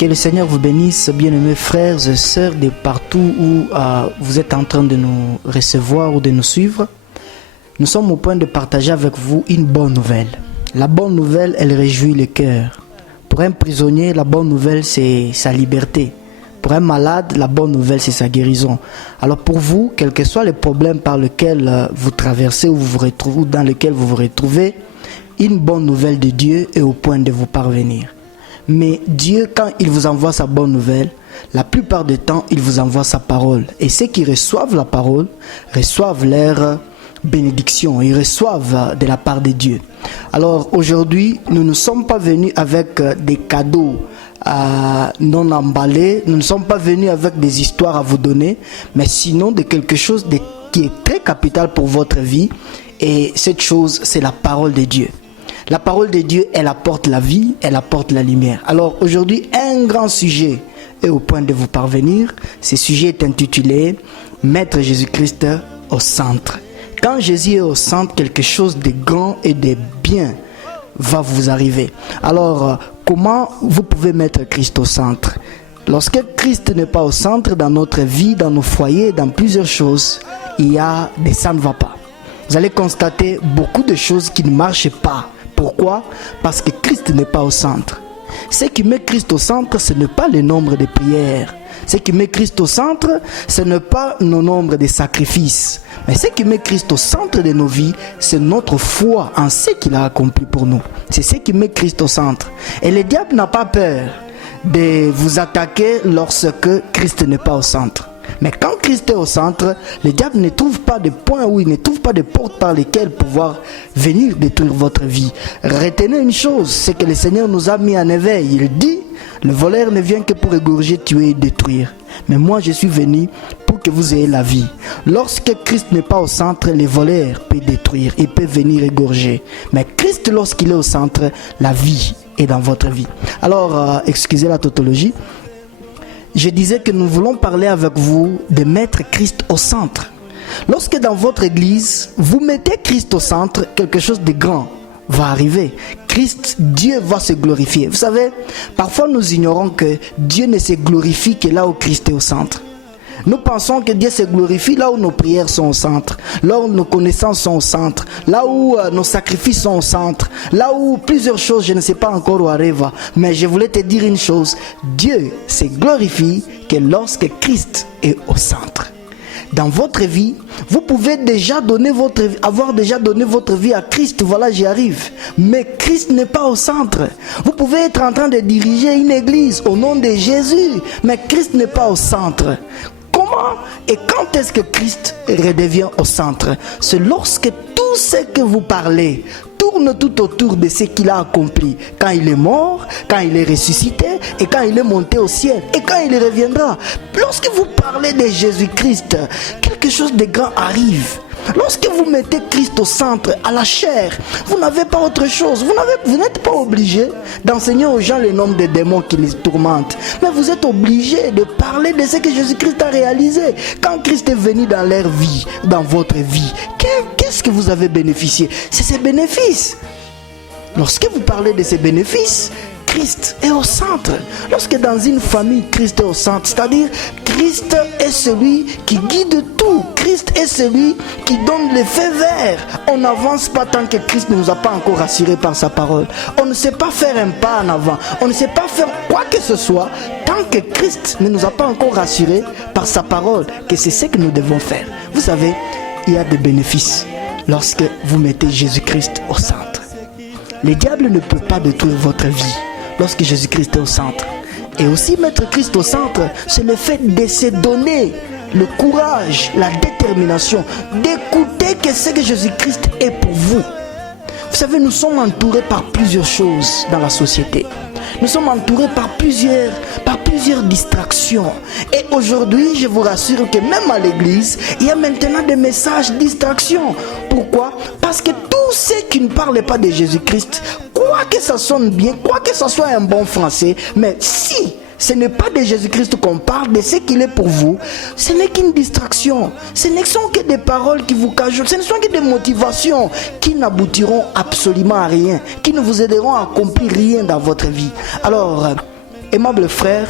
Que le Seigneur vous bénisse, bien-aimés frères et sœurs de partout où vous êtes en train de nous recevoir ou de nous suivre. Nous sommes au point de partager avec vous une bonne nouvelle. La bonne nouvelle, elle réjouit le cœur. Pour un prisonnier, la bonne nouvelle, c'est sa liberté. Pour un malade, la bonne nouvelle, c'est sa guérison. Alors pour vous, quels que soient les problèmes par lesquels vous traversez ou vous vous retrouvez, ou dans lesquels vous vous retrouvez, une bonne nouvelle de Dieu est au point de vous parvenir. Mais Dieu, quand il vous envoie sa bonne nouvelle, la plupart du temps, il vous envoie sa parole. Et ceux qui reçoivent la parole, reçoivent leur bénédiction. Ils reçoivent de la part de Dieu. Alors aujourd'hui, nous ne sommes pas venus avec des cadeaux non emballés. Nous ne sommes pas venus avec des histoires à vous donner, mais sinon de quelque chose qui est très capital pour votre vie. Et cette chose, c'est la parole de Dieu. La parole de Dieu, elle apporte la vie, elle apporte la lumière. Alors aujourd'hui, un grand sujet est au point de vous parvenir. Ce sujet est intitulé « Mettre Jésus-Christ au centre ». Quand Jésus est au centre, quelque chose de grand et de bien va vous arriver. Alors, comment vous pouvez mettre Christ au centre? Lorsque Christ n'est pas au centre dans notre vie, dans nos foyers, dans plusieurs choses, il y a des ça ne va pas. Vous allez constater beaucoup de choses qui ne marchent pas. Pourquoi? Parce que Christ n'est pas au centre. Ce qui met Christ au centre, ce n'est pas le nombre de prières. Ce qui met Christ au centre, ce n'est pas le nombre de sacrifices. Mais ce qui met Christ au centre de nos vies, c'est notre foi en ce qu'il a accompli pour nous. C'est ce qui met Christ au centre. Et le diable n'a pas peur de vous attaquer lorsque Christ n'est pas au centre. Mais quand Christ est au centre, le diable ne trouve pas de points où il ne trouve pas de portes par lesquelles pouvoir venir détruire votre vie. Retenez une chose, c'est que le Seigneur nous a mis en éveil. Il dit, le voleur ne vient que pour égorger, tuer et détruire. Mais moi je suis venu pour que vous ayez la vie. Lorsque Christ n'est pas au centre, le voleur peut détruire, il peut venir égorger. Mais Christ, lorsqu'il est au centre, la vie est dans votre vie. Alors, excusez la tautologie. Je disais que nous voulons parler avec vous de mettre Christ au centre. Lorsque dans votre église, vous mettez Christ au centre, quelque chose de grand va arriver. Christ, Dieu va se glorifier. Vous savez, parfois nous ignorons que Dieu ne se glorifie que là où Christ est au centre. Nous pensons que Dieu se glorifie là où nos prières sont au centre, là où nos connaissances sont au centre, là où nos sacrifices sont au centre, là où plusieurs choses, je ne sais pas encore où arrive. Mais je voulais te dire une chose, Dieu se glorifie que lorsque Christ est au centre. Dans votre vie, vous pouvez déjà avoir déjà donné votre vie à Christ, voilà j'y arrive. Mais Christ n'est pas au centre. Vous pouvez être en train de diriger une église au nom de Jésus, mais Christ n'est pas au centre. Comment et quand est-ce que Christ redevient au centre? C'est lorsque tout ce que vous parlez tourne tout autour de ce qu'il a accompli. Quand il est mort, quand il est ressuscité et quand il est monté au ciel et quand il reviendra. Lorsque vous parlez de Jésus-Christ, quelque chose de grand arrive. Lorsque vous mettez Christ au centre, à la chair, vous n'avez pas autre chose. Vous n'êtes pas obligé d'enseigner aux gens le nom des démons qui les tourmentent. Mais vous êtes obligé de parler de ce que Jésus-Christ a réalisé. Quand Christ est venu dans leur vie, dans votre vie, qu'est-ce que vous avez bénéficié? C'est ses bénéfices. Lorsque vous parlez de ces bénéfices, Christ est au centre. Lorsque dans une famille, Christ est au centre, c'est-à-dire Christ est celui qui guide tout. Christ est celui qui donne le feu vert. On n'avance pas tant que Christ ne nous a pas encore rassurés par sa parole. On ne sait pas faire un pas en avant. On ne sait pas faire quoi que ce soit tant que Christ ne nous a pas encore rassurés par sa parole que c'est ce que nous devons faire. Vous savez, il y a des bénéfices lorsque vous mettez Jésus-Christ au centre. Le diable ne peut pas détruire votre vie lorsque Jésus-Christ est au centre. Et aussi mettre Christ au centre, c'est le fait de se donner le courage, la détermination, d'écouter que ce que Jésus-Christ est pour vous. Vous savez, nous sommes entourés par plusieurs choses dans la société. Nous sommes entourés par plusieurs distractions. Et aujourd'hui, je vous rassure que même à l'église, il y a maintenant des messages distractions. Pourquoi? Parce que tous ceux qui ne parlent pas de Jésus-Christ, quoi que ça sonne bien, quoi que ça soit un bon français, mais si ce n'est pas de Jésus-Christ qu'on parle, de ce qu'il est pour vous, ce n'est qu'une distraction. Ce ne sont que des paroles qui vous cajolent, ce ne sont que des motivations qui n'aboutiront absolument à rien, qui ne vous aideront à accomplir rien dans votre vie. Alors, Aimables frères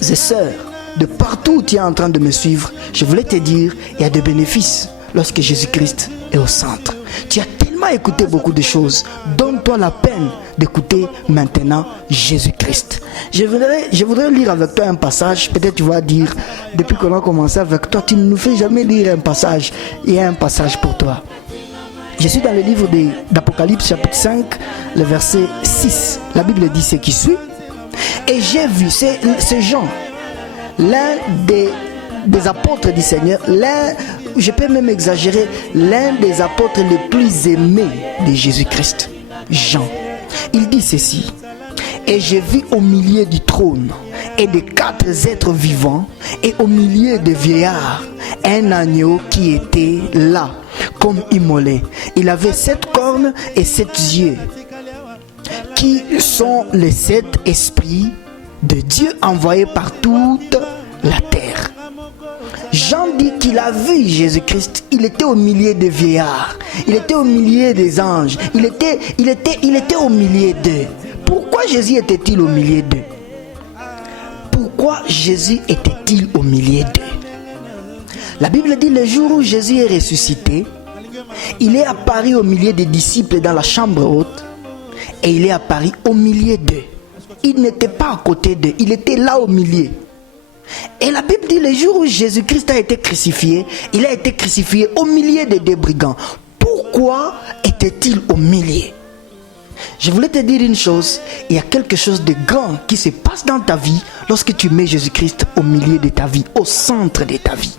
et sœurs, de partout où tu es en train de me suivre, je voulais te dire, il y a des bénéfices lorsque Jésus-Christ est au centre. Tu as tellement écouté beaucoup de choses. Donne-toi la peine d'écouter maintenant Jésus-Christ. Je voudrais lire avec toi un passage. Peut-être tu vas dire, depuis qu'on a commencé avec toi, tu ne nous fais jamais lire un passage. Il y a un passage pour toi. Je suis dans le livre d'Apocalypse chapitre 5, le verset 6. La Bible dit ce qui suit. Et j'ai vu ces gens, l'un des apôtres du Seigneur, je peux même exagérer, l'un des apôtres les plus aimés de Jésus-Christ, Jean. Il dit ceci: et j'ai vu au milieu du trône et des 4 êtres vivants et au milieu des vieillards un agneau qui était là comme immolé. Il avait 7 cornes et 7 yeux, qui sont les 7 esprits de Dieu envoyés par toute la terre. Jean dit qu'il a vu Jésus-Christ. Il était au milieu des vieillards, il était au milieu des anges, il était au milieu d'eux. Pourquoi Jésus était-il au milieu d'eux? Pourquoi Jésus était-il au milieu d'eux? La Bible dit, le jour où Jésus est ressuscité, il est apparu au milieu des disciples dans la chambre haute et il est apparu au milieu d'eux. Il n'était pas à côté d'eux, il était là au milieu. Et la Bible dit, le jour où Jésus-Christ a été crucifié, il a été crucifié au milieu des 2 brigands. Pourquoi était-il au milieu? Je voulais te dire une chose, il y a quelque chose de grand qui se passe dans ta vie lorsque tu mets Jésus-Christ au milieu de ta vie, au centre de ta vie.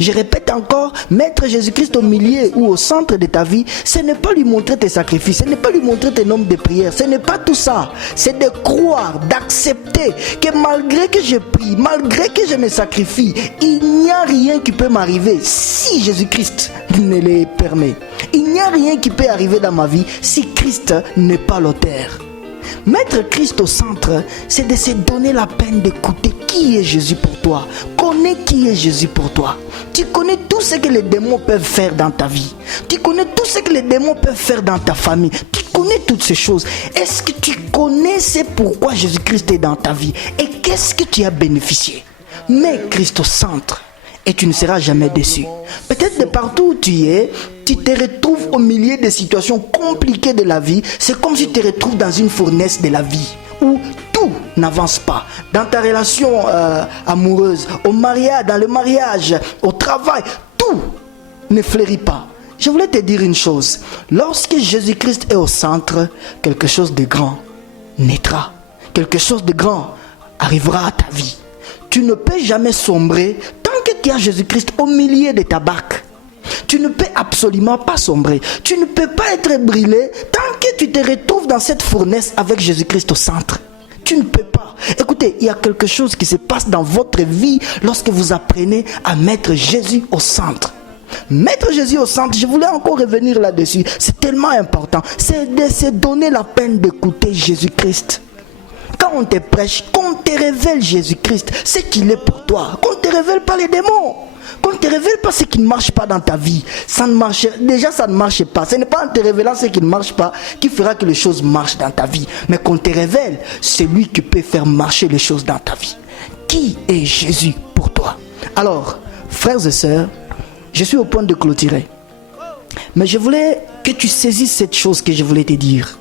Je répète encore, mettre Jésus-Christ au milieu ou au centre de ta vie, ce n'est pas lui montrer tes sacrifices, ce n'est pas lui montrer tes nombres de prières, ce n'est pas tout ça. C'est de croire, d'accepter que malgré que je prie, malgré que je me sacrifie, il n'y a rien qui peut m'arriver si Jésus-Christ ne le permet. Il n'y a rien qui peut arriver dans ma vie si Christ n'est pas l'auteur. Mettre Christ au centre, c'est de se donner la peine d'écouter qui est Jésus pour toi. Connais qui est Jésus pour toi. Tu connais tout ce que les démons peuvent faire dans ta vie. Tu connais tout ce que les démons peuvent faire dans ta famille. Tu connais toutes ces choses. Est-ce que tu connais c'est pourquoi Jésus-Christ est dans ta vie? Et qu'est-ce que tu as bénéficié? Mets Christ au centre et tu ne seras jamais déçu. Peut-être de partout où tu es, tu te retrouves au milieu des situations compliquées de la vie. C'est comme si tu te retrouves dans une fournaise de la vie où tout n'avance pas. Dans ta relation amoureuse, dans le mariage, au travail, tout ne fleurit pas. Je voulais te dire une chose. Lorsque Jésus-Christ est au centre, quelque chose de grand naîtra. Quelque chose de grand arrivera à ta vie. Tu ne peux jamais sombrer tant que tu as Jésus-Christ au milieu de ta barque. Tu ne peux absolument pas sombrer. Tu ne peux pas être brûlé tant que tu te retrouves dans cette fournaise avec Jésus-Christ au centre. Tu ne peux pas. Écoutez, il y a quelque chose qui se passe dans votre vie lorsque vous apprenez à mettre Jésus au centre. Mettre Jésus au centre, je voulais encore revenir là-dessus. C'est tellement important. C'est de se donner la peine d'écouter Jésus-Christ. Quand on te prêche, qu'on te révèle Jésus-Christ, ce qu'il est pour toi. Qu'on ne te révèle pas les démons. Qu'on ne te révèle pas ce qui ne marche pas dans ta vie. Ça ne marche pas. Ce n'est pas en te révélant ce qui ne marche pas qui fera que les choses marchent dans ta vie. Mais qu'on te révèle celui qui peut faire marcher les choses dans ta vie. Qui est Jésus pour toi? Alors, frères et sœurs, je suis au point de clôturer. Mais je voulais que tu saisisses cette chose que je voulais te dire.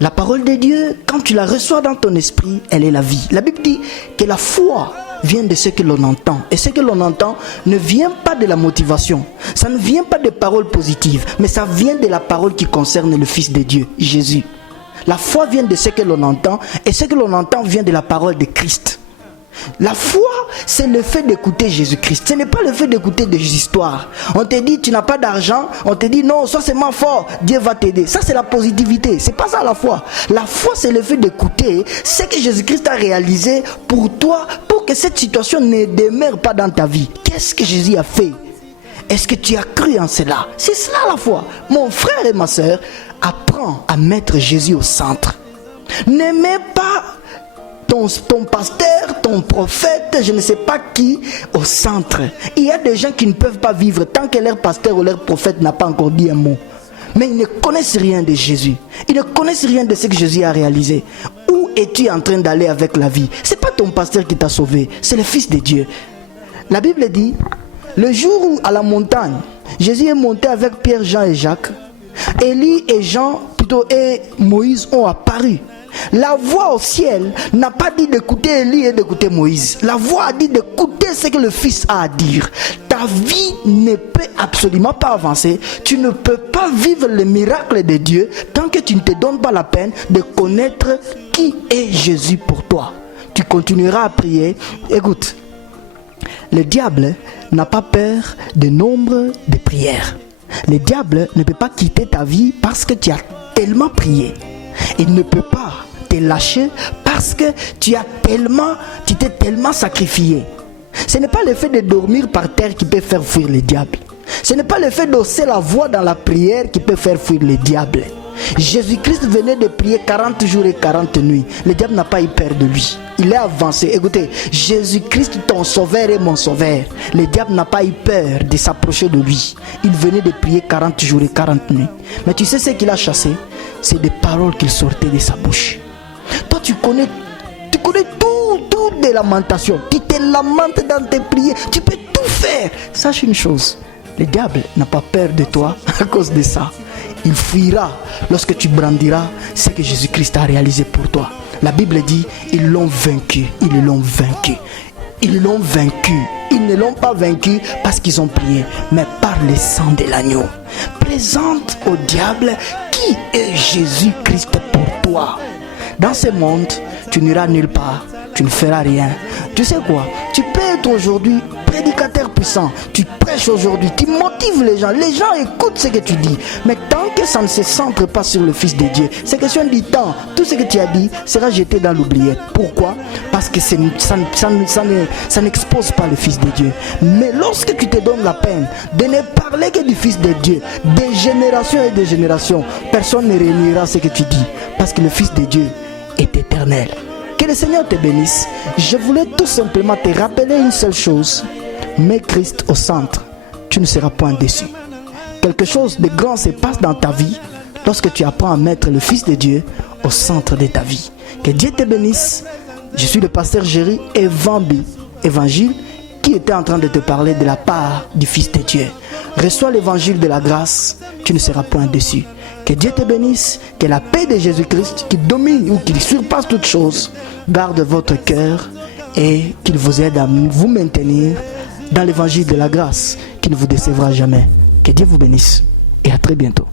La parole de Dieu, quand tu la reçois dans ton esprit, elle est la vie. La Bible dit que la foi vient de ce que l'on entend. Et ce que l'on entend ne vient pas de la motivation. Ça ne vient pas de paroles positives, mais ça vient de la parole qui concerne le Fils de Dieu, Jésus. La foi vient de ce que l'on entend, et ce que l'on entend vient de la parole de Christ. La foi, c'est le fait d'écouter Jésus-Christ. Ce n'est pas le fait d'écouter des histoires. On te dit, tu n'as pas d'argent. On te dit, non, sois seulement fort. Dieu va t'aider. Ça, c'est la positivité. C'est pas ça la foi. La foi, c'est le fait d'écouter ce que Jésus-Christ a réalisé pour toi, pour que cette situation ne demeure pas dans ta vie. Qu'est-ce que Jésus a fait? Est-ce que tu as cru en cela? C'est cela la foi. Mon frère et ma soeur, apprends à mettre Jésus au centre. Ne mets pas ton pasteur, ton prophète, je ne sais pas qui, au centre. Il y a des gens qui ne peuvent pas vivre tant que leur pasteur ou leur prophète n'a pas encore dit un mot. Mais ils ne connaissent rien de Jésus. Ils ne connaissent rien de ce que Jésus a réalisé. Où es-tu en train d'aller avec la vie? Ce n'est pas ton pasteur qui t'a sauvé, c'est le Fils de Dieu. La Bible dit, le jour où à la montagne, Jésus est monté avec Pierre, Jean et Jacques, Élie et Jean, plutôt, et Moïse ont apparu. La voix au ciel n'a pas dit d'écouter Élie et d'écouter Moïse. La voix a dit d'écouter ce que le Fils a à dire. Ta vie ne peut absolument pas avancer. Tu ne peux pas vivre le miracle de Dieu tant que tu ne te donnes pas la peine de connaître qui est Jésus pour toi. Tu continueras à prier. Écoute, le diable n'a pas peur du nombre de prières. Le diable ne peut pas quitter ta vie parce que tu as tellement prié. Il ne peut pas te lâcher parce que tu t'es tellement sacrifié. Ce n'est pas le fait de dormir par terre qui peut faire fuir le diable. Ce n'est pas le fait d'hausser la voix dans la prière qui peut faire fuir le diable. Jésus-Christ venait de prier 40 jours et 40 nuits. Le diable n'a pas eu peur de lui. Il est avancé. Écoutez, Jésus-Christ, ton sauveur et mon sauveur. Le diable n'a pas eu peur de s'approcher de lui. Il venait de prier 40 jours et 40 nuits. Mais tu sais ce qu'il a chassé? C'est des paroles qui sortaient de sa bouche. Toi, tu connais tout des lamentations. Tu te lamentes dans tes prières. Tu peux tout faire. Sache une chose. Le diable n'a pas peur de toi à cause de ça. Il fuira lorsque tu brandiras ce que Jésus-Christ a réalisé pour toi. La Bible dit, ils l'ont vaincu, ils l'ont vaincu. Ils l'ont vaincu. Ils ne l'ont pas vaincu parce qu'ils ont prié, mais par le sang de l'agneau. Présente au diable qui est Jésus-Christ pour toi. Dans ce monde, tu n'iras nulle part, tu ne feras rien. Tu sais quoi? Tu peux être aujourd'hui prédicateur puissant, tu prêches aujourd'hui, tu motives les gens écoutent ce que tu dis, mais tant que ça ne se centre pas sur le Fils de Dieu, c'est question du temps, tout ce que tu as dit sera jeté dans l'oubliette. Pourquoi? Parce que ça n'expose pas le Fils de Dieu. Mais lorsque tu te donnes la peine de ne parler que du Fils de Dieu, des générations et des générations, personne ne réunira ce que tu dis, parce que le Fils de Dieu est éternel. Que le Seigneur te bénisse. Je voulais tout simplement te rappeler une seule chose. Mets Christ au centre. Tu ne seras point déçu. Quelque chose de grand se passe dans ta vie lorsque tu apprends à mettre le Fils de Dieu au centre de ta vie. Que Dieu te bénisse. Je suis le pasteur Géry Évangile qui était en train de te parler de la part du Fils de Dieu. Reçois l'évangile de la grâce. Tu ne seras point déçu. Que Dieu te bénisse, que la paix de Jésus-Christ qui domine ou qui surpasse toutes choses garde votre cœur et qu'il vous aide à vous maintenir dans l'évangile de la grâce qui ne vous décevra jamais. Que Dieu vous bénisse et à très bientôt.